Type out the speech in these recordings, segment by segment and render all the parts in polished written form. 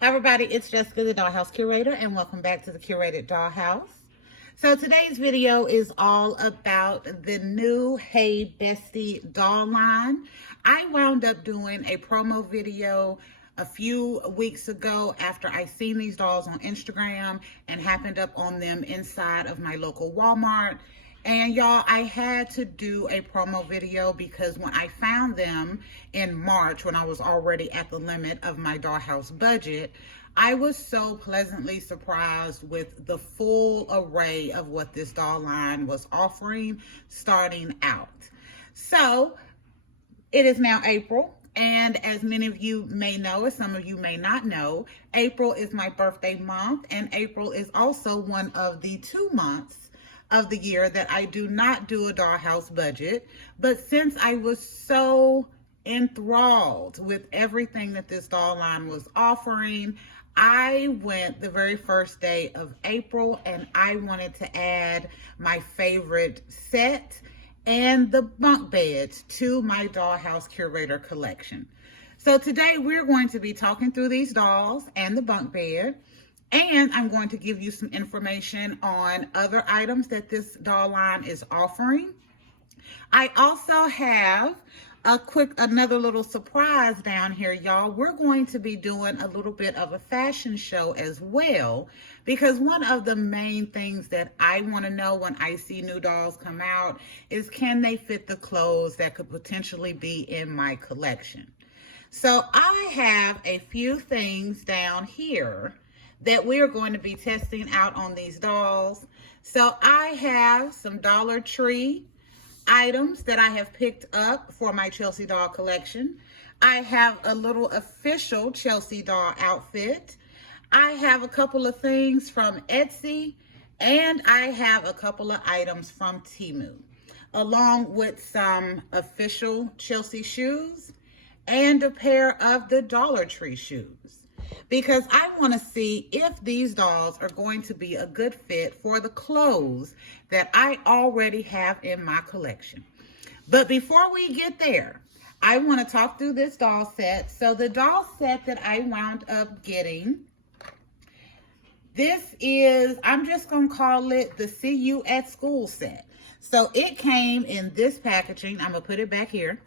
Hi everybody, it's Jessica, the Dollhouse Curator, and welcome back to the Curated Dollhouse. So today's video is all about the new Hey Bestie doll line. I wound up doing a promo video a few weeks ago after I seen these dolls on Instagram and happened up on them inside of my local Walmart. And y'all, I had to do a promo video because when I found them in March, when I was already at the limit of my dollhouse budget, I was so pleasantly surprised with the full array of what this doll line was offering starting out. So it is now April. And as many of you may know, as some of you may not know, April is my birthday month, and April is also one of the 2 months of the year that I do not do a dollhouse budget. But since I was so enthralled with everything that this doll line was offering, I went the very first day of April and I wanted to add my favorite set and the bunk beds to my Dollhouse Curator collection. So today we're going to be talking through these dolls and the bunk bed, and I'm going to give you some information on other items that this doll line is offering. I also have another little surprise down here, y'all. We're going to be doing a little bit of a fashion show as well, because one of the main things that I want to know when I see new dolls come out is, can they fit the clothes that could potentially be in my collection? So I have a few things down here that we are going to be testing out on these dolls. So I have some Dollar Tree items that I have picked up for my Chelsea doll collection. I have a little official Chelsea doll outfit. I have a couple of things from Etsy, and I have a couple of items from Temu, along with some official Chelsea shoes and a pair of the Dollar Tree shoes, because I want to see if these dolls are going to be a good fit for the clothes that I already have in my collection. But before we get there, I want to talk through this doll set. So the doll set that I wound up getting, this is, I'm just going to call it the See You at School set. So it came in this packaging. I'm going to put it back here.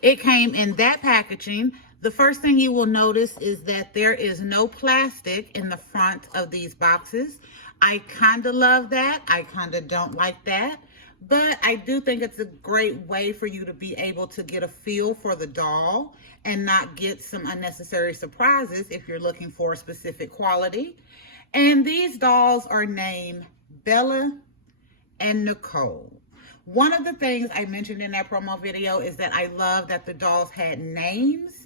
It came in that packaging. The first thing you will notice is that there is no plastic in the front of these boxes. I kind of love that. I kind of don't like that. But I do think it's a great way for you to be able to get a feel for the doll and not get some unnecessary surprises if you're looking for a specific quality. And these dolls are named Bella and Nicole. One of the things I mentioned in that promo video is that I love that the dolls had names,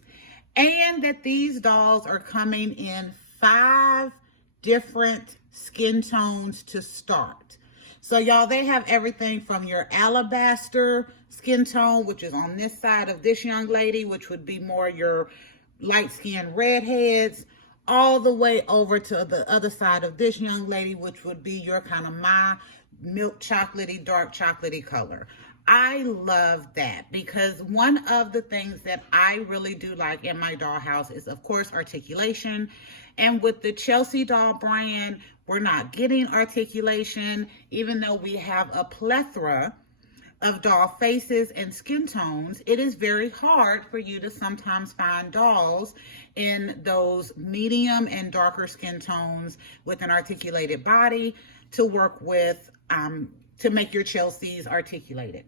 and that these dolls are coming in 5 different skin tones to start. So y'all, they have everything from your alabaster skin tone, which is on this side of this young lady, which would be more your light-skinned redheads, all the way over to the other side of this young lady, which would be your kind of my milk chocolatey, dark chocolatey color. I love that, because one of the things that I really do like in my dollhouse is, of course, articulation. And with the Chelsea doll brand, we're not getting articulation, even though we have a plethora of doll faces and skin tones. It is very hard for you to sometimes find dolls in those medium and darker skin tones with an articulated body to work with, to make your Chelseas articulated.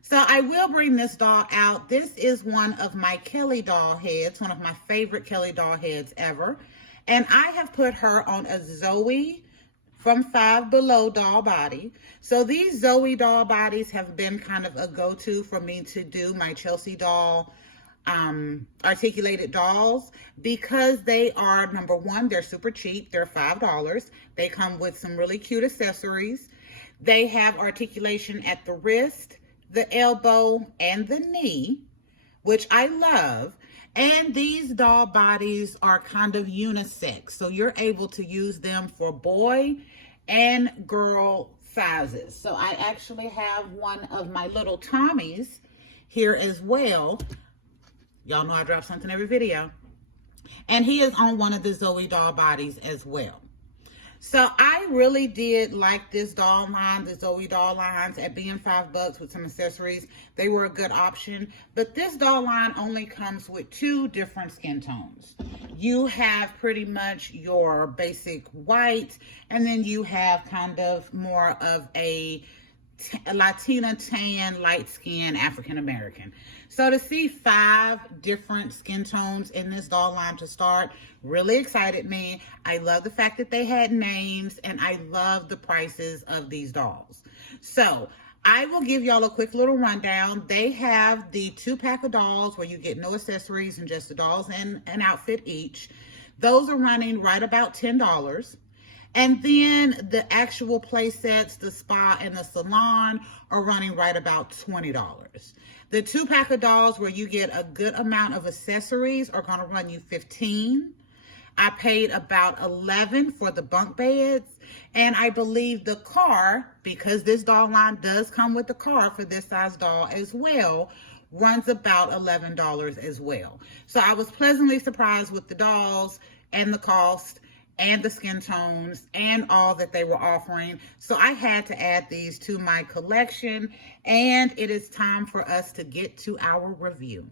So I will bring this doll out. This is one of my Kelly doll heads, one of my favorite Kelly doll heads ever. And I have put her on a Zoe from Five Below doll body. So these Zoe doll bodies have been kind of a go-to for me to do my Chelsea doll articulated dolls, because they are, number one, they're super cheap. They're $5. They come with some really cute accessories. They have articulation at the wrist, the elbow, and the knee, which I love. And these doll bodies are kind of unisex, so you're able to use them for boy and girl sizes. So I actually have one of my little Tommies here as well. Y'all know I drop something every video. And he is on one of the Zoe doll bodies as well. So I really did like this doll line, the Zoe doll lines. At being $5 with some accessories, they were a good option. But this doll line only comes with 2 different skin tones. You have pretty much your basic white, and then you have kind of more of a Latina tan, light skin, African American. So to see 5 different skin tones in this doll line to start really excited me. I love the fact that they had names, and I love the prices of these dolls. So I will give y'all a quick little rundown. They have the 2-pack of dolls where you get no accessories and just the dolls and an outfit each. Those are running right about $10. And then the actual play sets, the spa and the salon, are running right about $20. The 2-pack of dolls where you get a good amount of accessories are going to run you $15. I paid about $11 for the bunk beds. And I believe the car, because this doll line does come with the car for this size doll as well, runs about $11 as well. So I was pleasantly surprised with the dolls and the cost and the skin tones and all that they were offering. So I had to add these to my collection, and it is time for us to get to our review.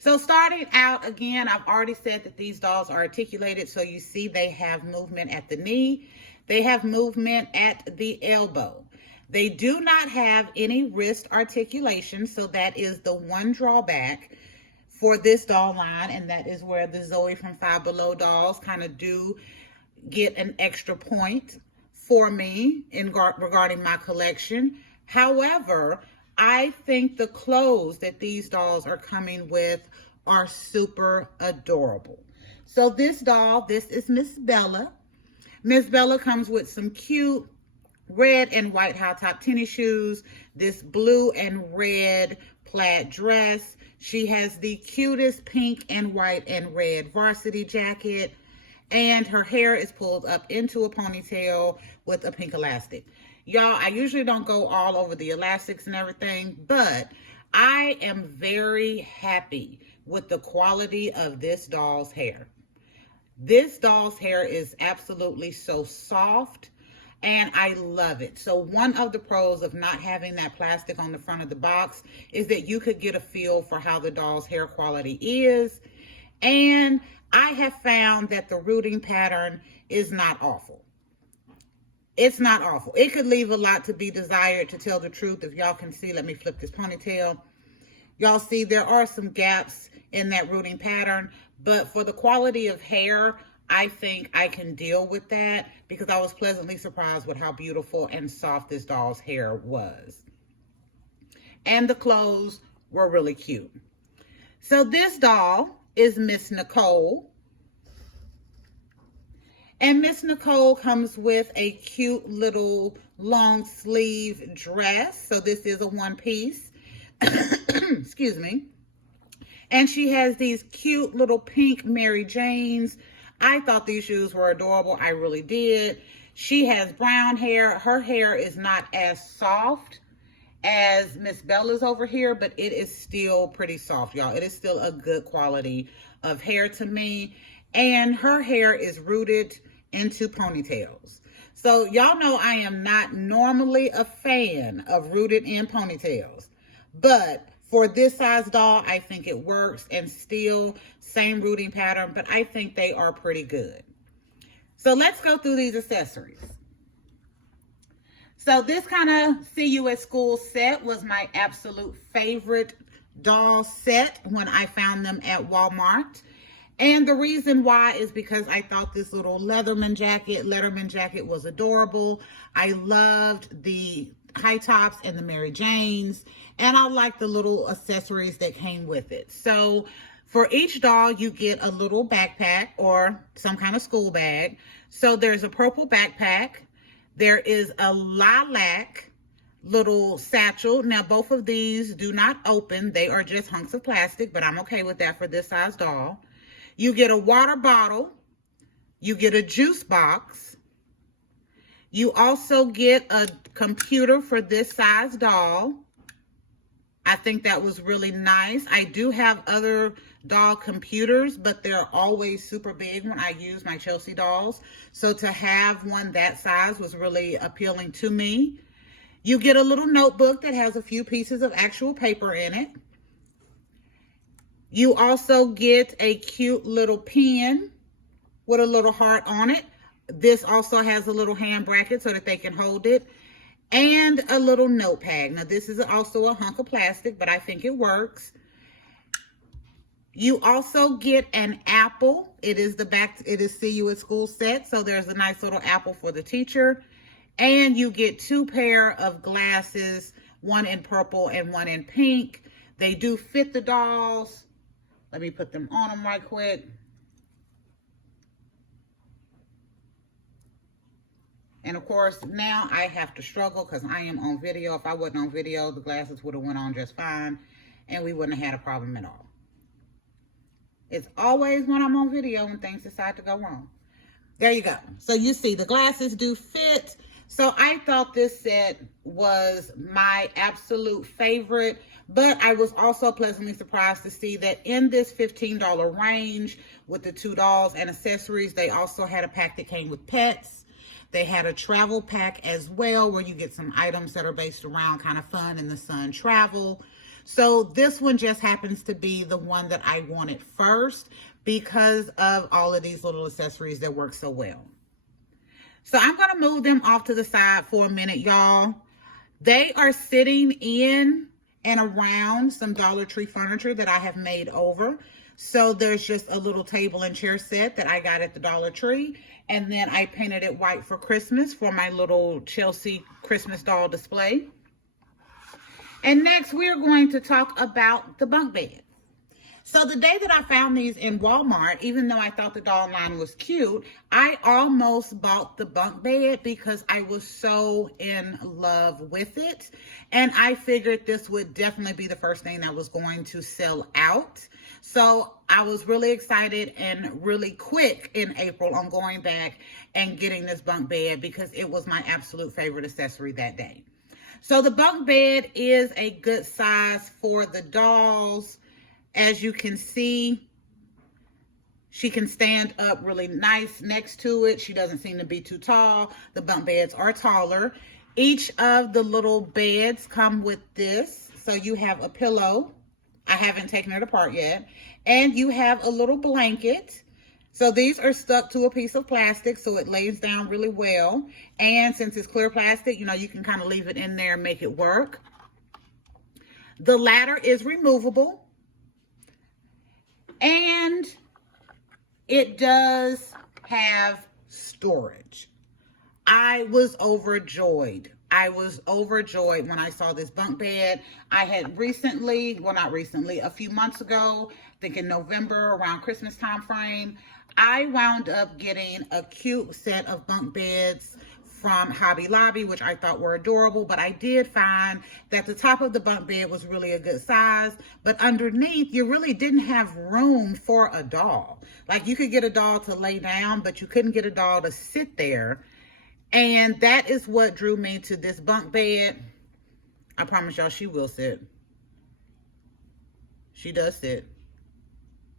So starting out, again, I've already said that these dolls are articulated. So you see they have movement at the knee. They have movement at the elbow. They do not have any wrist articulation. So that is the one drawback for this doll line, and that is where the Zoe from Five Below dolls kind of do get an extra point for me regarding my collection. However, I think the clothes that these dolls are coming with are super adorable. So this doll, this is Miss Bella. Miss Bella comes with some cute red and white high top tennis shoes, this blue and red plaid dress. She has the cutest pink and white and red varsity jacket, and her hair is pulled up into a ponytail with a pink elastic. Y'all, I usually don't go all over the elastics and everything, but I am very happy with the quality of this doll's hair. This doll's hair is absolutely so soft, and I love it. So one of the pros of not having that plastic on the front of the box is that you could get a feel for how the doll's hair quality is. And I have found that the rooting pattern is not awful. It's not awful. It could leave a lot to be desired, to tell the truth. If y'all can see, let me flip this ponytail. Y'all see there are some gaps in that rooting pattern, but for the quality of hair, I think I can deal with that because I was pleasantly surprised with how beautiful and soft this doll's hair was. And the clothes were really cute. So this doll is Miss Nicole. And Miss Nicole comes with a cute little long sleeve dress. So this is a one piece. Excuse me. And she has these cute little pink Mary Janes. I thought these shoes were adorable. I really did. She has brown hair. Her hair is not as soft as Miss Bella's over here, but it is still pretty soft, y'all. It is still a good quality of hair to me. And her hair is rooted into ponytails. So y'all know I am not normally a fan of rooted in ponytails, but for this size doll, I think it works, and still same rooting pattern, but I think they are pretty good. So let's go through these accessories. So this kind of see you at school set was my absolute favorite doll set when I found them at Walmart. And the reason why is because I thought this little Letterman jacket was adorable. I loved the high tops and the Mary Janes, and I like the little accessories that came with it. So for each doll, you get a little backpack or some kind of school bag. So there's a purple backpack. There is a lilac little satchel. Now, both of these do not open. They are just hunks of plastic, but I'm okay with that for this size doll. You get a water bottle. You get a juice box. You also get a computer for this size doll. I think that was really nice. I do have other doll computers, but they're always super big when I use my Chelsea dolls. So to have one that size was really appealing to me. You get a little notebook that has a few pieces of actual paper in it. You also get a cute little pen with a little heart on it. This also has a little hand bracket so that they can hold it, and a little notepad. Now this is also a hunk of plastic, but I think it works. You also get an apple. It is See You at School set, so there's a nice little apple for the teacher. And you get 2 pair of glasses, one in purple and one in pink. They do fit the dolls. Let me put them on them right quick. And of course, now I have to struggle because I am on video. If I wasn't on video, the glasses would have went on just fine and we wouldn't have had a problem at all. It's always when I'm on video when things decide to go wrong. There you go. So you see the glasses do fit. So I thought this set was my absolute favorite, but I was also pleasantly surprised to see that in this $15 range with the 2 dolls and accessories, they also had a pack that came with pets. They had a travel pack as well where you get some items that are based around kind of fun in the sun travel. So this one just happens to be the one that I wanted first because of all of these little accessories that work so well. So I'm going to move them off to the side for a minute, y'all. They are sitting in and around some Dollar Tree furniture that I have made over. So there's just a little table and chair set that I got at the Dollar Tree. And then I painted it white for Christmas for my little Chelsea Christmas doll display. And next we're going to talk about the bunk bed. So the day that I found these in Walmart, even though I thought the doll line was cute, I almost bought the bunk bed because I was so in love with it. And I figured this would definitely be the first thing that was going to sell out. So I was really excited and really quick in April on going back and getting this bunk bed because it was my absolute favorite accessory that day. So the bunk bed is a good size for the dolls. As you can see, she can stand up really nice next to it. She doesn't seem to be too tall. The bunk beds are taller. Each of the little beds come with this. So you have a pillow. I haven't taken it apart yet. And you have a little blanket. So these are stuck to a piece of plastic, so it lays down really well. And since it's clear plastic, you know, you can kind of leave it in there and make it work. The ladder is removable. And it does have storage. I was overjoyed. I was overjoyed when I saw this bunk bed. I had recently, well, not recently, a few months ago, I think in November, around Christmas time frame, I wound up getting a cute set of bunk beds from Hobby Lobby, which I thought were adorable, but I did find that the top of the bunk bed was really a good size, but underneath you really didn't have room for a doll. Like you could get a doll to lay down, but you couldn't get a doll to sit there. And that is what drew me to this bunk bed. I promise y'all she will sit. She does sit.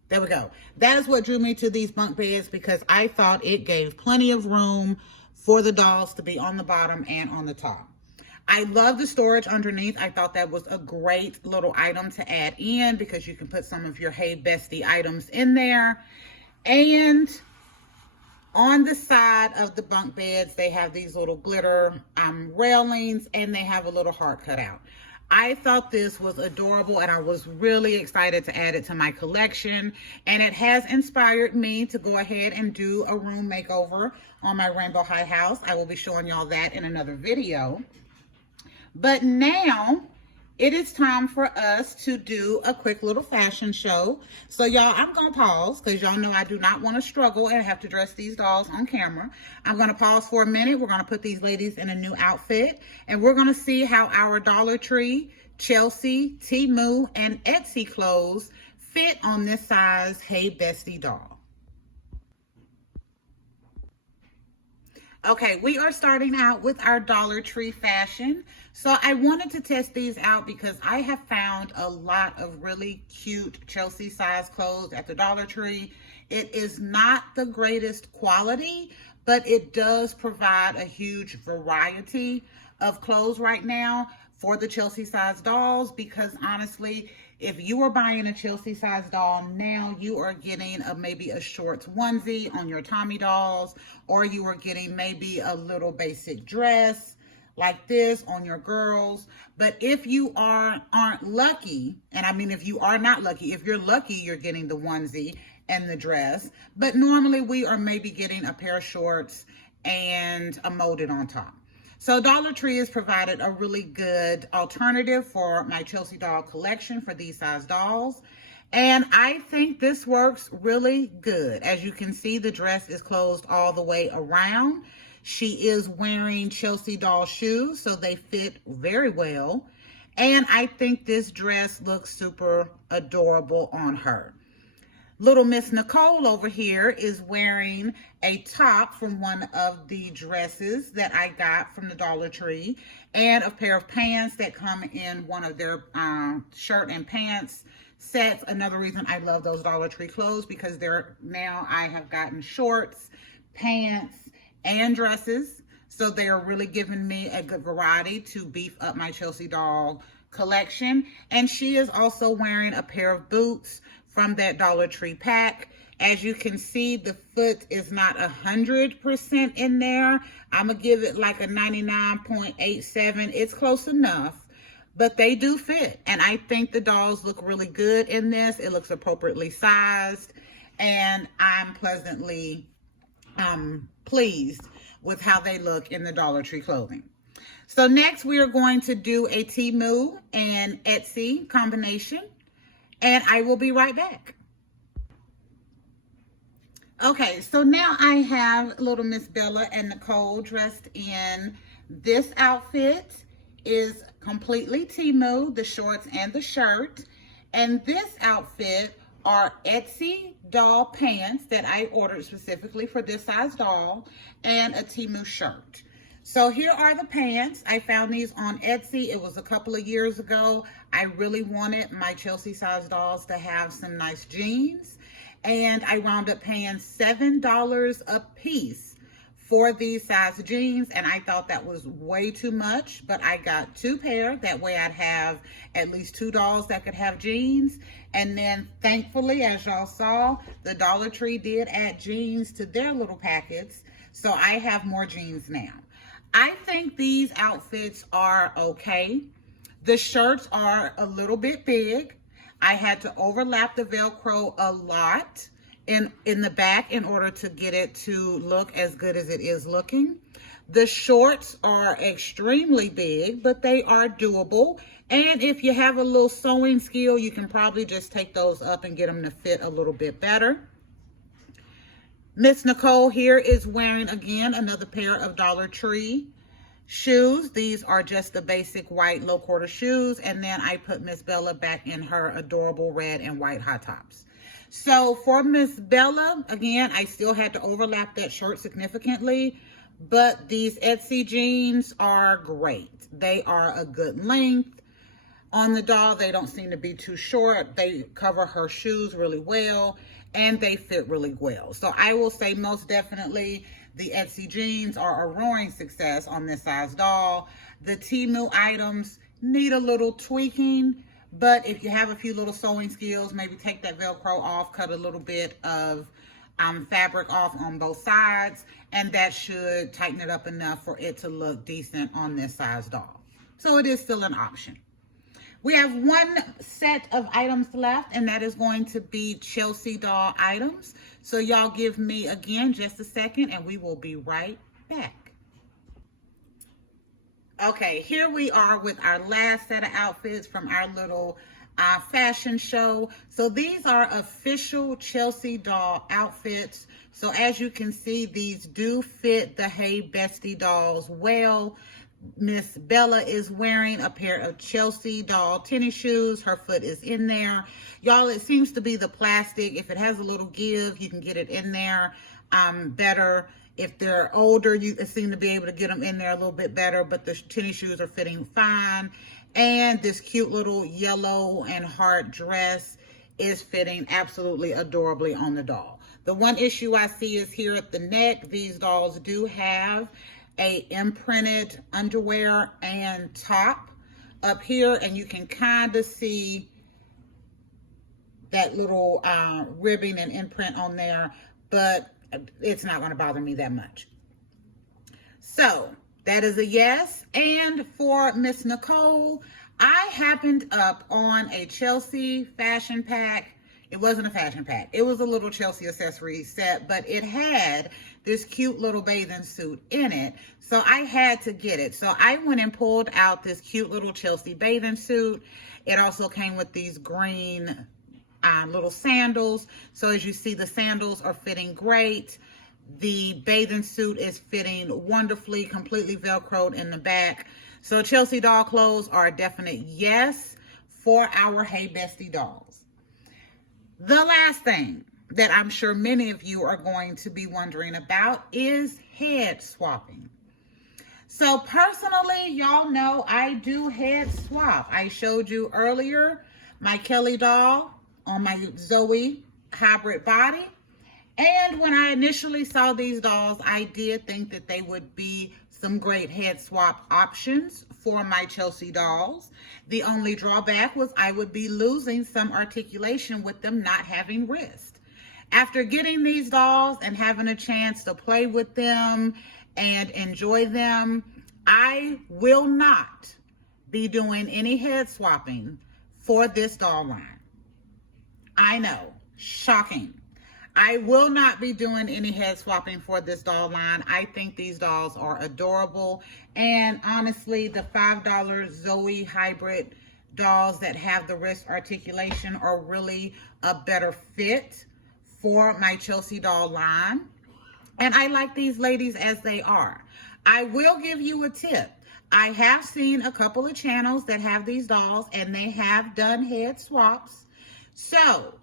There we go. That is what drew me to these bunk beds because I thought it gave plenty of room for the dolls to be on the bottom and on the top. I love the storage underneath. I thought that was a great little item to add in because you can put some of your Hey Bestie items in there. And on the side of the bunk beds, they have these little glitter railings and they have a little heart cut out. I thought this was adorable and I was really excited to add it to my collection. And it has inspired me to go ahead and do a room makeover on my Rainbow High house. I will be showing y'all that in another video. But now it is time for us to do a quick little fashion show. So y'all, I'm gonna pause because y'all know I do not want to struggle and have to dress these dolls on camera. I'm gonna pause for a minute. We're gonna put these ladies in a new outfit and we're gonna see how our Dollar Tree, Chelsea, Temu, and Etsy clothes fit on this size Hey Bestie doll. Okay, we are starting out with our Dollar Tree fashion. So I wanted to test these out because I have found a lot of really cute Chelsea size clothes at the Dollar Tree. It is not the greatest quality, but it does provide a huge variety of clothes right now for the Chelsea size dolls, because honestly, if you are buying a Chelsea size doll now, you are getting maybe a shorts onesie on your Tommy dolls, or you are getting maybe a little basic dress like this on your girls. But if you aren't lucky, and I mean if you are not lucky, if you're lucky, you're getting the onesie and the dress. But normally we are maybe getting a pair of shorts and a molded on top. So Dollar Tree has provided a really good alternative for my Chelsea doll collection for these size dolls. And I think this works really good. As you can see, the dress is closed all the way around. She is wearing Chelsea doll shoes, so they fit very well. And I think this dress looks super adorable on her. Little Miss Nicole over here is wearing a top from one of the dresses that I got from the Dollar Tree, and a pair of pants that come in one of their shirt and pants sets. Another reason I love those Dollar Tree clothes, because now I have gotten shorts, pants, and dresses. So they are really giving me a good variety to beef up my Chelsea doll collection. And she is also wearing a pair of boots from that Dollar Tree pack. As you can see, the foot is not 100% in there. I'm gonna give it like a 99.87. It's close enough, but they do fit. And I think the dolls look really good in this. It looks appropriately sized, and I'm pleasantly pleased with how they look in the Dollar Tree clothing. So next we are going to do a Temu and Etsy combination, and I will be right back. Okay, so now I have little Miss Bella and Nicole dressed in this outfit. Is completely Temu, the shorts and the shirt. And this outfit are Etsy doll pants that I ordered specifically for this size doll, and a Temu shirt. So here are the pants. I found these on Etsy. It was a couple of years ago. I really wanted my Chelsea size dolls to have some nice jeans, and I wound up paying $7 a piece for these size jeans, and I thought that was way too much, but I got 2 pair. That way I'd have at least 2 dolls that could have jeans. And then thankfully, as y'all saw, the Dollar Tree did add jeans to their little packets, so I have more jeans now. I think these outfits are okay. The shirts are a little bit big. I had to overlap the Velcro a lot in the back in order to get it to look as good as it is looking. The shorts are extremely big, but they are doable. And if you have a little sewing skill, you can probably just take those up and get them to fit a little bit better. Miss Nicole here is wearing, again, another pair of Dollar Tree shoes. These are just the basic white low quarter shoes. And then I put Miss Bella back in her adorable red and white high tops. So for Miss Bella, again, I still had to overlap that shirt significantly, but these Etsy jeans are great. They are a good length on the doll. They don't seem to be too short. They cover her shoes really well, and they fit really well. So I will say most definitely the Etsy jeans are a roaring success on this size doll. The Temu items need a little tweaking, but if you have a few little sewing skills, maybe take that Velcro off, cut a little bit of fabric off on both sides, and that should tighten it up enough for it to look decent on this size doll. So it is still an option. We have one set of items left, and that is going to be Chelsea doll items. So y'all give me, again, just a second, and we will be right back. Okay, here we are with our last set of outfits from our little fashion show. So these are official Chelsea doll outfits. So as you can see, these do fit the Hey Bestie dolls well. Miss Bella is wearing a pair of Chelsea doll tennis shoes. Her foot is in there. Y'all, it seems to be the plastic. If it has a little give, you can get it in there better. If they're older, you seem to be able to get them in there a little bit better, but the tennis shoes are fitting fine. And this cute little yellow and heart dress is fitting absolutely adorably on the doll. The one issue I see is here at the neck. These dolls do have a imprinted underwear and top up here, and you can kind of see that little ribbing and imprint on there, but it's not going to bother me that much. So that is a yes. And for Miss Nicole, I happened up on a Chelsea fashion pack. It wasn't a fashion pack. It was a little Chelsea accessory set, but it had this cute little bathing suit in it. So I had to get it. So I went and pulled out this cute little Chelsea bathing suit. It also came with these green little sandals. So as you see, the sandals are fitting great. The bathing suit is fitting wonderfully, completely Velcroed in the back. So Chelsea doll clothes are a definite yes for our Hey Bestie dolls. The last thing that I'm sure many of you are going to be wondering about is head swapping. So personally, y'all know I do head swap. I showed you earlier my Kelly doll on my Zoe hybrid body. And when I initially saw these dolls, I did think that they would be some great head swap options for my Chelsea dolls. The only drawback was I would be losing some articulation with them not having wrist. After getting these dolls and having a chance to play with them and enjoy them, I will not be doing any head swapping for this doll line. I know, shocking. I will not be doing any head swapping for this doll line. I think these dolls are adorable. And honestly, the $5 Zoe hybrid dolls that have the wrist articulation are really a better fit for my Chelsea doll line. And I like these ladies as they are. I will give you a tip. I have seen a couple of channels that have these dolls and they have done head swaps. So,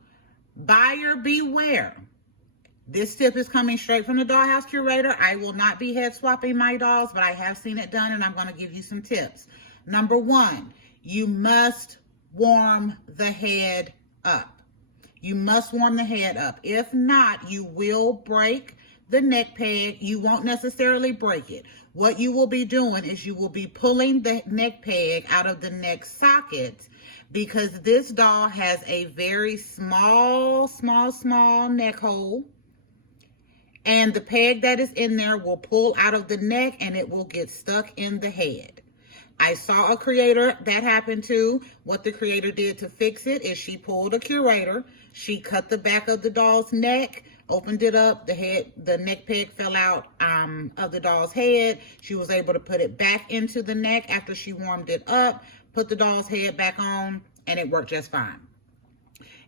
buyer beware. This tip is coming straight from the Dollhouse Curator. I will not be head swapping my dolls, but I have seen it done and I'm going to give you some tips. Number one, you must warm the head up. You must warm the head up. If not, you will break the neck peg. You won't necessarily break it. What you will be doing is you will be pulling the neck peg out of the neck socket, because this doll has a very small neck hole. And the peg that is in there will pull out of the neck and it will get stuck in the head. I saw a creator that happened to. What the creator did to fix it is she pulled a curator. She cut the back of the doll's neck, opened it up. The neck peg fell out of the doll's head. She was able to put it back into the neck after she warmed it up, put the doll's head back on, and it worked just fine.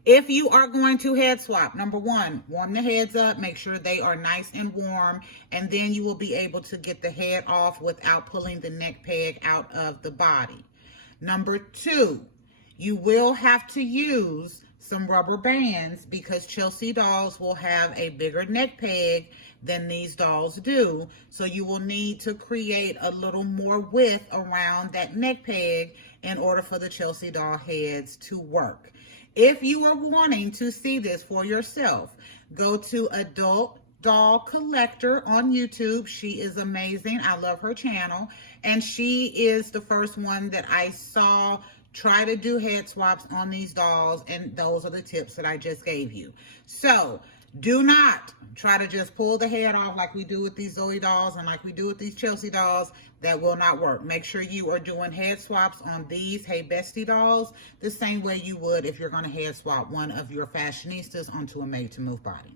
If you are going to head swap, number one, warm the heads up, make sure they are nice and warm, and then you will be able to get the head off without pulling the neck peg out of the body. Number two, you will have to use some rubber bands because Chelsea dolls will have a bigger neck peg than these dolls do. So you will need to create a little more width around that neck peg in order for the Chelsea doll heads to work. If you are wanting to see this for yourself, go to Adult Doll Collector on YouTube. She is amazing. I love her channel. And she is the first one that I saw try to do head swaps on these dolls. And those are the tips that I just gave you. So do not try to just pull the head off like we do with these Zoe dolls and like we do with these Chelsea dolls. That will not work. Make sure you are doing head swaps on these Hey Bestie dolls the same way you would if you're going to head swap one of your fashionistas onto a made-to-move body.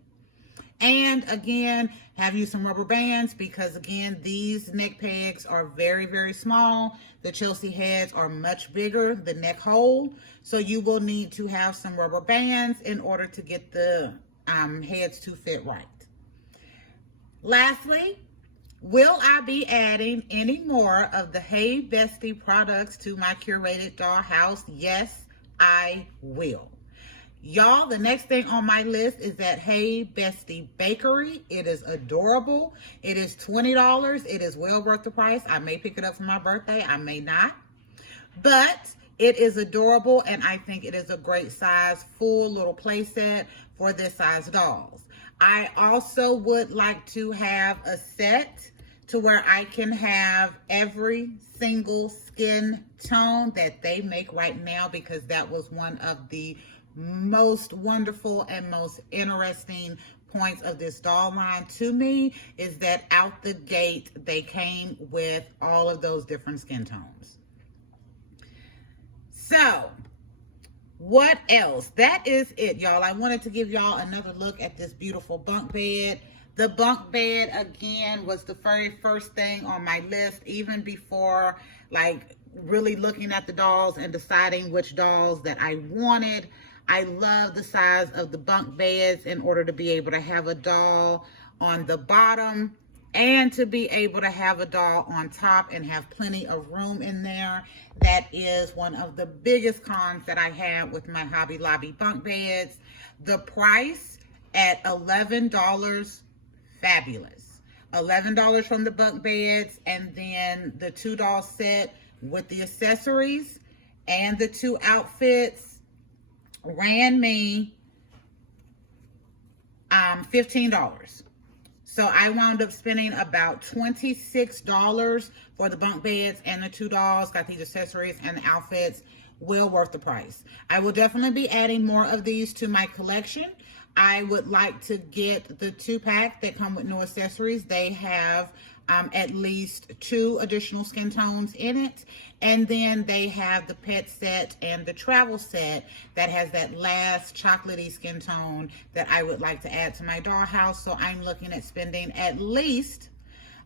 And again, have you some rubber bands because again, these neck pegs are very, very small. The Chelsea heads are much bigger, the neck hole. So you will need to have some rubber bands in order to get the heads to fit right. Lastly, will I be adding any more of the Hey Bestie products to my curated dollhouse? Yes, I will. Y'all, the next thing on my list is that Hey Bestie Bakery. It is adorable. It is $20. It is well worth the price. I may pick it up for my birthday. I may not. But it is adorable, and I think it is a great size, full little play set for this size dolls. I also would like to have a set to where I can have every single skin tone that they make right now, because that was one of the most wonderful and most interesting points of this doll line to me, is that out the gate they came with all of those different skin tones. So what else? That is it, y'all. I wanted to give y'all another look at this beautiful bunk bed. The bunk bed, again, was the very first thing on my list, even before like really looking at the dolls and deciding which dolls that I wanted. I love the size of the bunk beds in order to be able to have a doll on the bottom and to be able to have a doll on top and have plenty of room in there. That is one of the biggest cons that I had with my Hobby Lobby bunk beds. The price at $11, fabulous. $11 from the bunk beds, and then the 2 doll set with the accessories and the 2 outfits ran me $15. So I wound up spending about $26 for the bunk beds and the 2 dolls, got these accessories and the outfits. Well worth the price. I will definitely be adding more of these to my collection. I would like to get the 2-pack that come with no accessories. They have at least 2 additional skin tones in it. And then they have the pet set and the travel set that has that last chocolatey skin tone that I would like to add to my dollhouse. So I'm looking at spending at least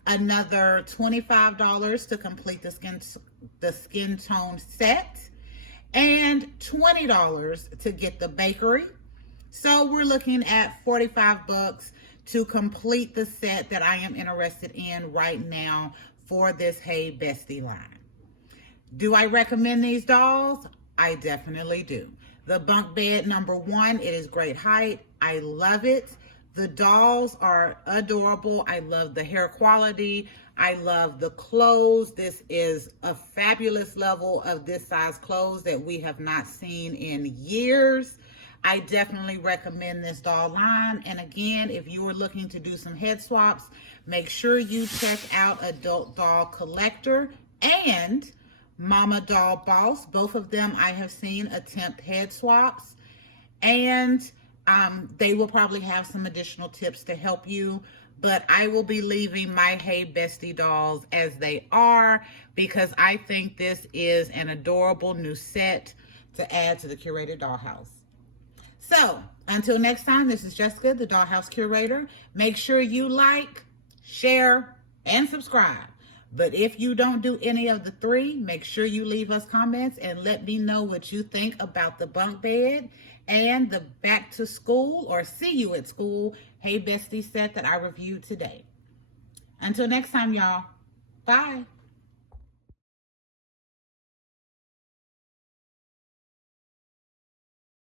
another $25 to complete the skin tone set, and $20 to get the bakery. So we're looking at $45 to complete the set that I am interested in right now for this Hey Bestie line. Do I recommend these dolls? I definitely do. The bunk bed number 1, it is great height. I love it. The dolls are adorable. I love the hair quality. I love the clothes. This is a fabulous level of this size clothes that we have not seen in years. I definitely recommend this doll line. And again, if you are looking to do some head swaps, make sure you check out Adult Doll Collector and Mama Doll Boss. Both of them I have seen attempt head swaps, and they will probably have some additional tips to help you. But I will be leaving my Hey Bestie dolls as they are, because I think this is an adorable new set to add to the curated dollhouse. So until next time, this is Jessica, the Dollhouse Curator. Make sure you like, share, and subscribe. But if you don't do any of the 3, make sure you leave us comments and let me know what you think about the bunk bed and the back to school or see you at school Hey Bestie set that I reviewed today. Until next time, y'all. Bye.